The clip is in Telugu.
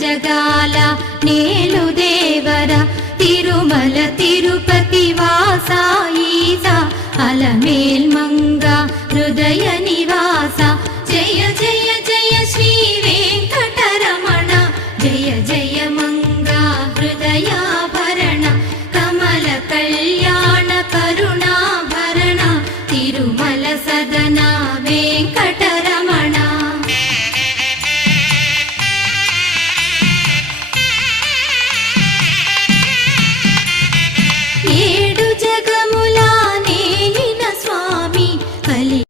జగాల నేలు దేవర తిరుమల తిరుపతి వాసా ఈసా అలమేల్ మంగ హృదయ నివాస జయ జయ జయ శ్రీ వెంకటరమణ జయ జయ మంగ హృదయాభరణ కమల కళ్యాణ కరుణాభరణ తిరుమల సదనా